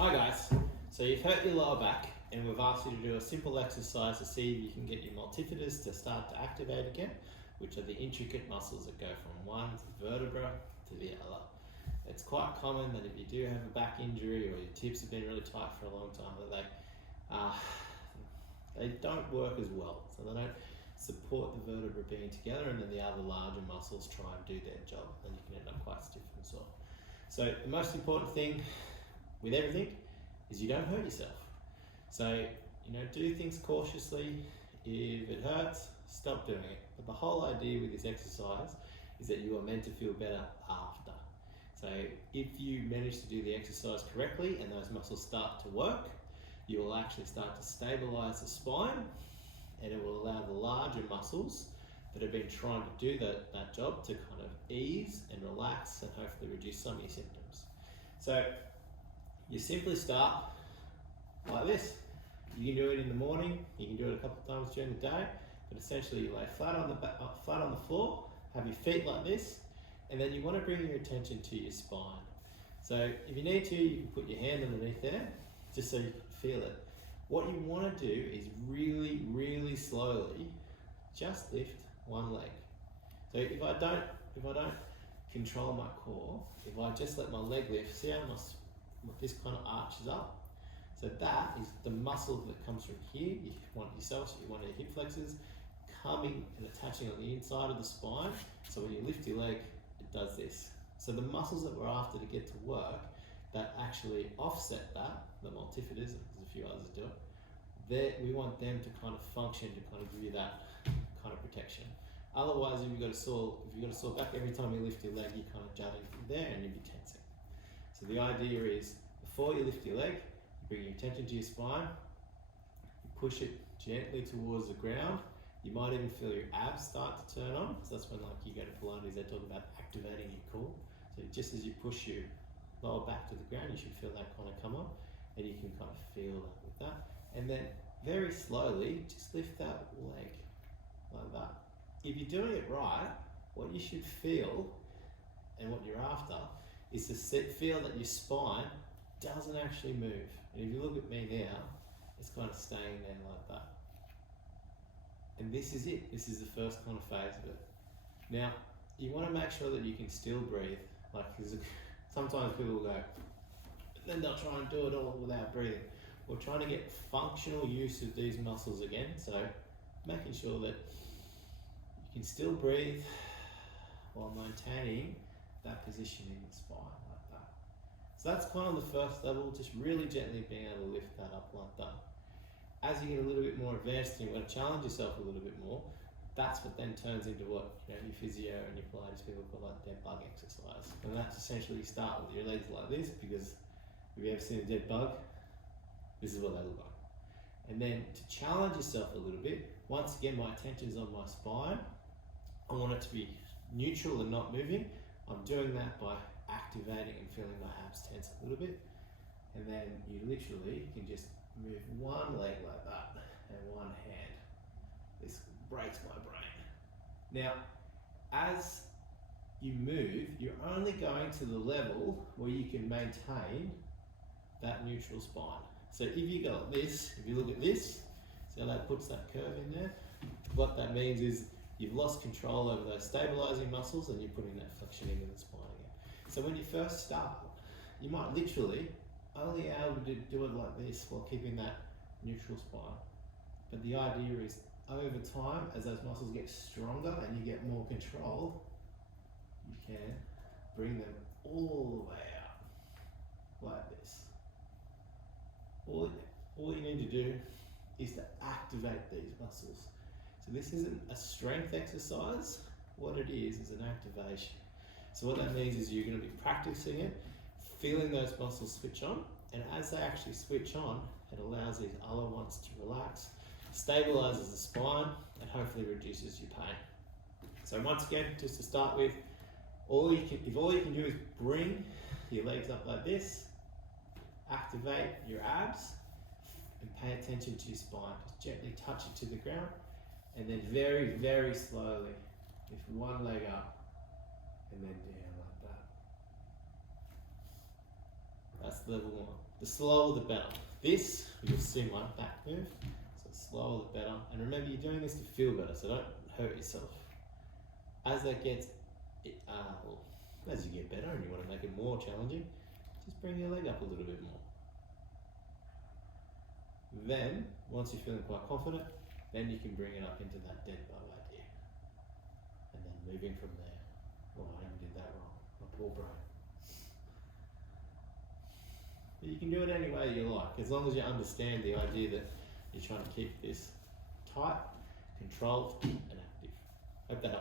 Hi guys, so you've hurt your lower back and we've asked you to do a simple exercise to see if you can get your multifidus to start to activate again, which are the intricate muscles that go from one vertebra to the other. It's quite common that if you do have a back injury or your tips have been really tight for a long time, that they don't work as well, so they don't support the vertebra being together, and then the other larger muscles try and do their job, and you can end up quite stiff and sore. So the most important thing with everything is you don't hurt yourself. So, do things cautiously. If it hurts, stop doing it. But the whole idea with this exercise is that you are meant to feel better after. So if you manage to do the exercise correctly and those muscles start to work, you will actually start to stabilize the spine, and it will allow the larger muscles that have been trying to do that job to kind of ease and relax and hopefully reduce some of your symptoms. So you simply start like this. You can do it in the morning, you can do it a couple of times during the day, but essentially you lay flat on the floor, have your feet like this, and then you want to bring your attention to your spine. So if you need to, you can put your hand underneath there, just so you can feel it. What you want to do is really, really slowly just lift one leg. So if I don't control my core, if I just let my leg lift, see how this kind of arches up? So that is the muscle that comes from here. You want your hip flexors coming and attaching on the inside of the spine. So when you lift your leg, it does this. So the muscles that we're after to get to work that actually offset that, the multifidus, there's a few others that do it, we want them to kind of function to kind of give you that kind of protection. Otherwise, if you've got a sore back, every time you lift your leg, you're kind of jutting from there and you'll be tensing. So the idea is, before you lift your leg, you bring your attention to your spine, you push it gently towards the ground. You might even feel your abs start to turn on. So that's when, like, you go to Pilates, they talk about activating your core. So just as you push your lower back to the ground, you should feel that kind of come on, and you can kind of feel that with that. And then very slowly, just lift that leg like that. If you're doing it right, what you should feel and what you're after is to feel that your spine doesn't actually move. And if you look at me now, it's kind of staying there like that. And this is it. This is the first kind of phase of it. Now, you want to make sure that you can still breathe. Like, sometimes people will go, then they'll try and do it all without breathing. We're trying to get functional use of these muscles again. So making sure that you can still breathe while maintaining that position in the spine like that. So that's kind of the first level, just really gently being able to lift that up like that. As you get a little bit more advanced and you want to challenge yourself a little bit more, that's what then turns into what your physio and your Pilates people call like dead bug exercise. And that's essentially, you start with your legs like this, because if you ever seen a dead bug, this is what they look like. And then to challenge yourself a little bit, once again my attention is on my spine. I want it to be neutral and not moving. I'm doing that by activating and feeling my abs tense a little bit. And then you literally can just move one leg like that and one hand. This breaks my brain. Now, as you move, you're only going to the level where you can maintain that neutral spine. So if you go like this, if you look at this, see how that puts that curve in there? What that means is you've lost control over those stabilizing muscles and you're putting that flexion into the spine again. So when you first start, you might literally only able to do it like this while keeping that neutral spine. But the idea is, over time, as those muscles get stronger and you get more control, you can bring them all the way out, like this. All you need to do is to activate these muscles. So this isn't a strength exercise. What it is an activation. So what that means is you're going to be practicing it, feeling those muscles switch on, and as they actually switch on, it allows these other ones to relax, stabilizes the spine, and hopefully reduces your pain. So once again, just to start with, if all you can do is bring your legs up like this, activate your abs, and pay attention to your spine. Just gently touch it to the ground, and then very, very slowly lift one leg up and then down like that. That's level one. The slower the better. This, you'll see my back move, so the slower the better. And remember, you're doing this to feel better, so don't hurt yourself. As that gets, as you get better and you want to make it more challenging, just bring your leg up a little bit more. Then, once you're feeling quite confident, then you can bring it up into that dead bow idea. And then moving from there. Oh, I even did that wrong. My poor brain. But you can do it any way you like, as long as you understand the idea that you're trying to keep this tight, controlled, and active. Hope that helps.